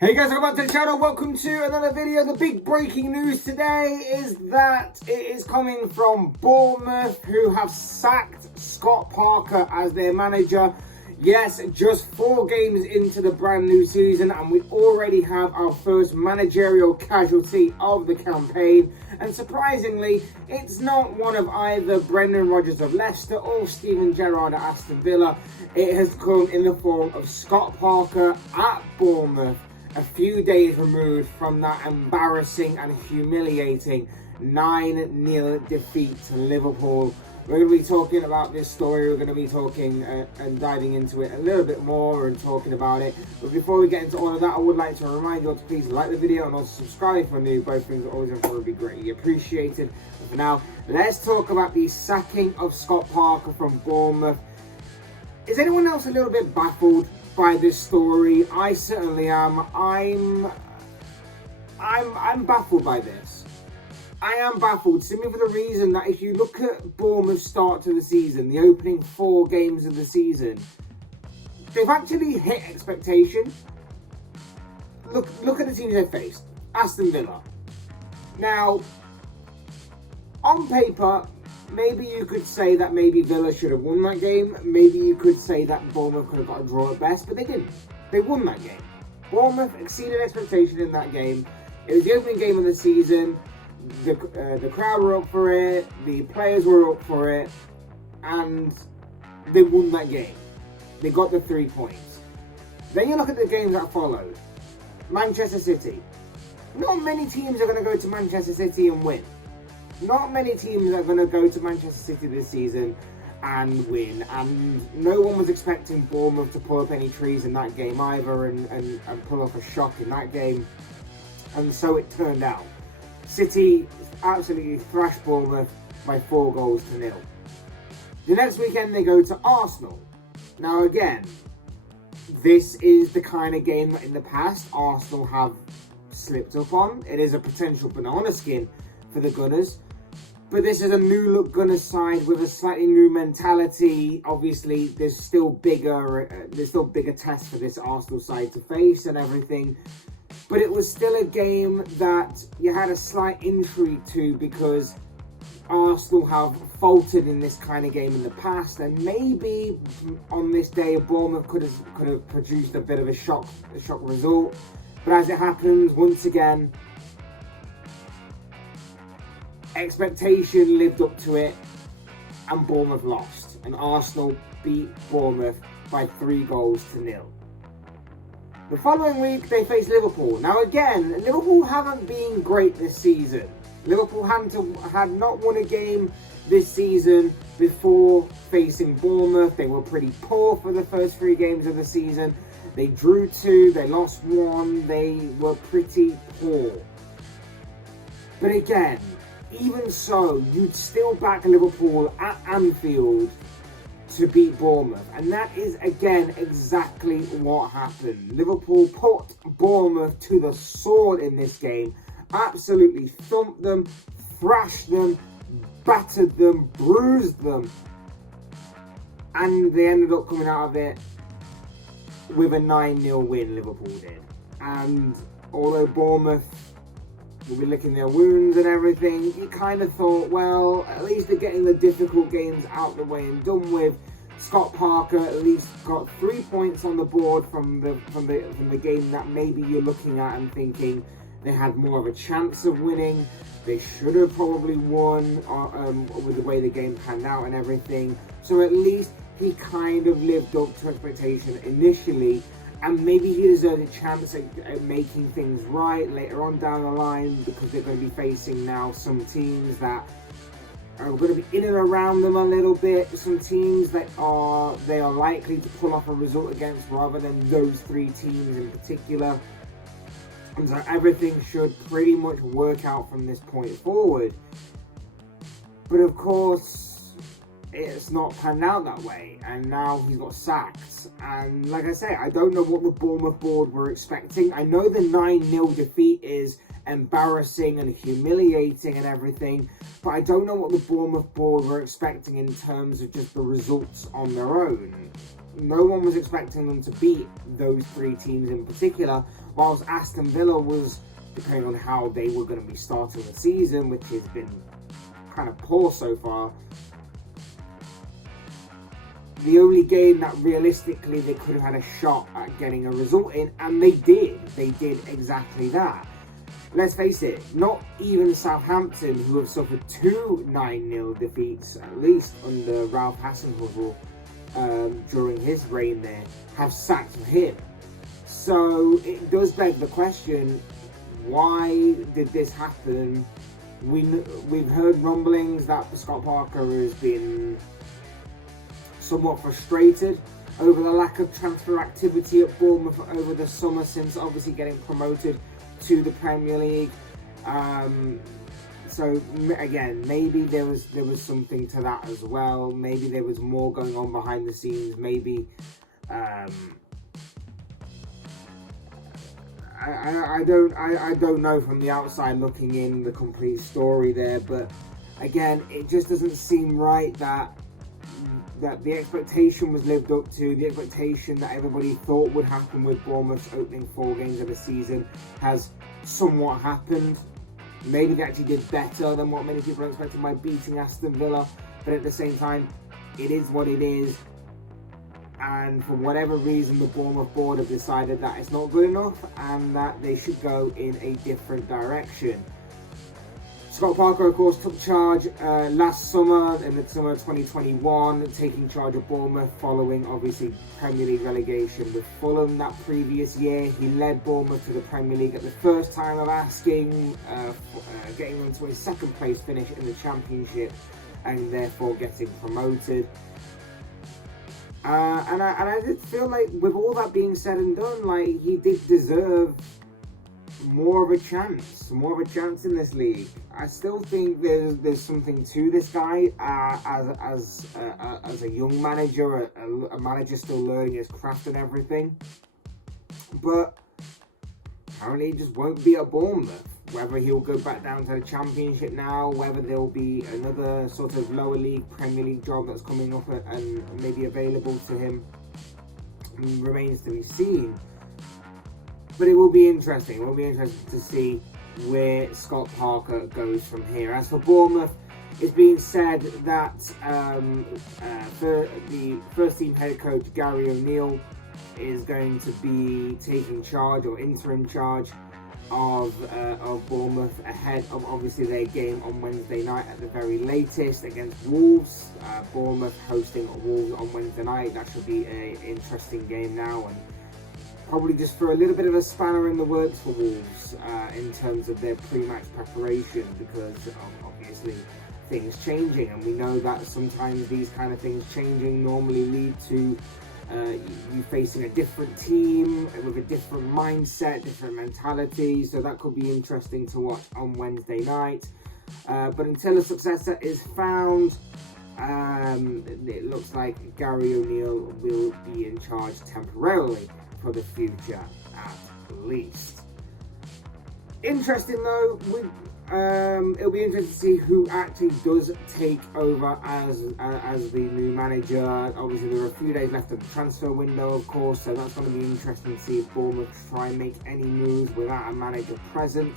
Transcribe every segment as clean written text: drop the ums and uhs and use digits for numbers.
Hey guys, welcome back to the channel. Welcome to another video. The big breaking news today is that it is coming from Bournemouth, who have sacked Scott Parker as their manager. Yes, just 4 games into the brand new season, and we already have our first managerial casualty of the campaign. And surprisingly, it's not one of either Brendan Rodgers of Leicester or Steven Gerrard at Aston Villa. It has come in the form of Scott Parker at Bournemouth, a few days removed from that embarrassing and humiliating 9-0 defeat to Liverpool. We're going to be talking about this story. We're going to be talking and diving into it a little bit more and talking about it. But before we get into all of that, I would like to remind you all to please like the video and also subscribe if you're new. Both things are always going to be greatly appreciated. But for now, let's talk about the sacking of Scott Parker from Bournemouth. Is anyone else a little bit baffled by this story? I certainly am. I'm baffled by this. I am baffled simply for the reason that if you look at Bournemouth's start to the season, the opening 4 games of the season, they've actually hit expectation. Look at the teams they've faced. Aston Villa. Now, on paper, maybe you could say that maybe Villa should have won that game. Maybe you could say that Bournemouth could have got a draw at best, but they didn't. They won that game. Bournemouth exceeded expectation in that game. It was the opening game of the season. The crowd were up for it. The players were up for it. And they won that game. They got the 3 points. Then you look at the games that followed. Manchester City. Not many teams are going to go to Manchester City and win. Not many teams are going to go to Manchester City this season and win, and no one was expecting Bournemouth to pull up any trees in that game either and pull off a shock in that game, and so it turned out. City absolutely thrashed Bournemouth by 4-0. The next weekend they go to Arsenal. Now again, this is the kind of game that in the past Arsenal have slipped up on. It is a potential banana skin for the Gunners. But this is a new look Gunners side with a slightly new mentality. Obviously, there's still bigger tests for this Arsenal side to face and everything. But it was still a game that you had a slight intrigue to, because Arsenal have faltered in this kind of game in the past, and maybe on this day Bournemouth could have produced a bit of a shock result. But as it happens, once again, expectation lived up to it, and Bournemouth lost, and Arsenal beat Bournemouth by 3-0. The following week they face Liverpool. Now again, Liverpool haven't been great this season. Liverpool had not won a game this season before facing Bournemouth. They were pretty poor for the first 3 games of the season. They drew 2, they lost 1, they were pretty poor. But again, even so, you'd still back Liverpool at Anfield to beat Bournemouth. And that is, again, exactly what happened. Liverpool put Bournemouth to the sword in this game. Absolutely thumped them, thrashed them, battered them, bruised them. And they ended up coming out of it with a 9-0 win, Liverpool did. And although Bournemouth will be licking their wounds and everything, you kind of thought, well, at least they're getting the difficult games out the way and done with. Scott Parker at least got 3 points on the board from the game that maybe you're looking at and thinking they had more of a chance of winning. They should have probably won with the way the game panned out and everything. So at least he kind of lived up to expectation initially. And maybe he deserved a chance at making things right later on down the line, because they're going to be facing now some teams that are going to be in and around them a little bit. Some teams that they are likely to pull off a result against, rather than those 3 teams in particular. And so everything should pretty much work out from this point forward. But of course, it's not panned out that way, and now he's got sacked. And like I say, I don't know what the Bournemouth board were expecting. I know the 9-0 defeat is embarrassing and humiliating and everything, but I don't know what the Bournemouth board were expecting in terms of just the results on their own. No one was expecting them to beat those 3 teams in particular, whilst Aston Villa was, depending on how they were going to be starting the season, which has been kind of poor so far, the only game that realistically they could have had a shot at getting a result in, and they did. They did exactly that. Let's face it, not even Southampton, who have suffered 2 9-0 defeats, at least under Ralph Hasenhüttl during his reign there, have sacked him. So it does beg the question, why did this happen? We've heard rumblings that Scott Parker has been somewhat frustrated over the lack of transfer activity at Bournemouth over the summer, since obviously getting promoted to the Premier League. So again, maybe there was something to that as well. Maybe there was more going on behind the scenes. Maybe I don't know from the outside looking in the complete story there, but again, it just doesn't seem right that the expectation was lived up to. The expectation that everybody thought would happen with Bournemouth's opening 4 games of the season has somewhat happened. Maybe they actually did better than what many people expected by beating Aston Villa, but at the same time, it is what it is. And for whatever reason, the Bournemouth board have decided that it's not good enough and that they should go in a different direction. Scott Parker, of course, took charge last summer, in the summer of 2021, taking charge of Bournemouth following, obviously, Premier League relegation with Fulham that previous year. He led Bournemouth to the Premier League at the first time of asking, getting them to a second place finish in the Championship and therefore getting promoted. And I did feel like, with all that being said and done, like, he did deserve more of a chance in this league. I still think there's something to this guy as a young manager, a manager still learning his craft and everything. But apparently he just won't be at Bournemouth. Whether he'll go back down to the Championship now, whether there'll be another sort of lower league, Premier League job that's coming up and maybe available to him, remains to be seen. But it will be interesting. It will be interesting to see where Scott Parker goes from here. As for Bournemouth, it's being said that for the first team head coach Gary O'Neill is going to be taking charge, or interim charge, of Bournemouth ahead of obviously their game on Wednesday night at the very latest against Wolves. Bournemouth hosting Wolves on Wednesday night. That should be an interesting game now, and probably just for a little bit of a spanner in the works for Wolves in terms of their pre-match preparation, because obviously things changing, and we know that sometimes these kind of things changing normally lead to you facing a different team with a different mindset, different mentality, so that could be interesting to watch on Wednesday night. But until a successor is found, it looks like Gary O'Neill will be in charge temporarily for the future, at least. Interesting though, it'll be interesting to see who actually does take over as the new manager. Obviously, there are a few days left of the transfer window, of course, so that's going to be interesting to see if Bournemouth try and make any moves without a manager present.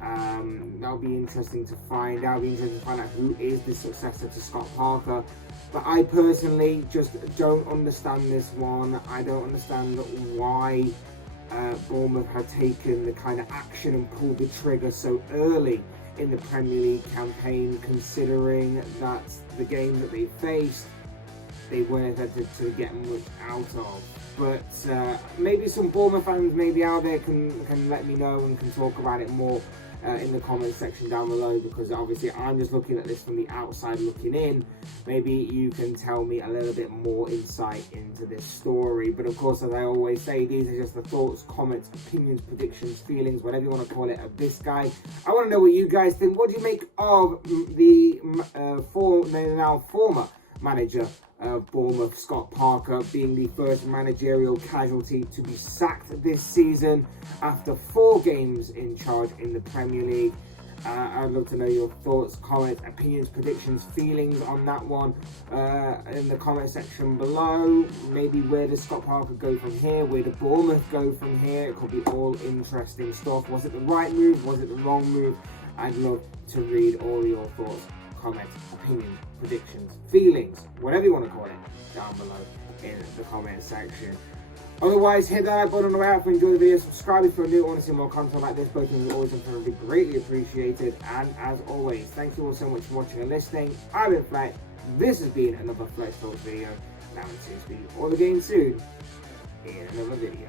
That'll be interesting to find out. It'll be interesting to find out who is the successor to Scott Parker. But I personally just don't understand this one. I don't understand why Bournemouth had taken the kind of action and pulled the trigger so early in the Premier League campaign, considering that the game that they faced, they weren't able to get much out of. But maybe some Bournemouth fans maybe out there can let me know and can talk about it more in the comments section down below, because obviously I'm just looking at this from the outside looking in. Maybe you can tell me a little bit more insight into this story. But of course, as I always say, these are just the thoughts, comments, opinions, predictions, feelings, whatever you want to call it, of this guy. I want to know what you guys think. What do you make of the now former manager of Bournemouth, Scott Parker, being the first managerial casualty to be sacked this season after 4 games in charge in the Premier League? I'd love to know your thoughts, comments, opinions, predictions, feelings on that one in the comment section below. Maybe where does Scott Parker go from here? Where did Bournemouth go from here? It could be all interesting stuff. Was it the right move? Was it the wrong move? I'd love to read all your thoughts, comments, opinions, predictions, feelings, whatever you want to call it, down below in the comment section. Otherwise, hit that like button on the way out if you enjoyed the video. Subscribe if you're new and want to see more content like this. Both of you always and be greatly appreciated. And as always, thank you all so much for watching and listening. I've been Flex. This has been another Flex Talks video. And I will see you all again soon in another video.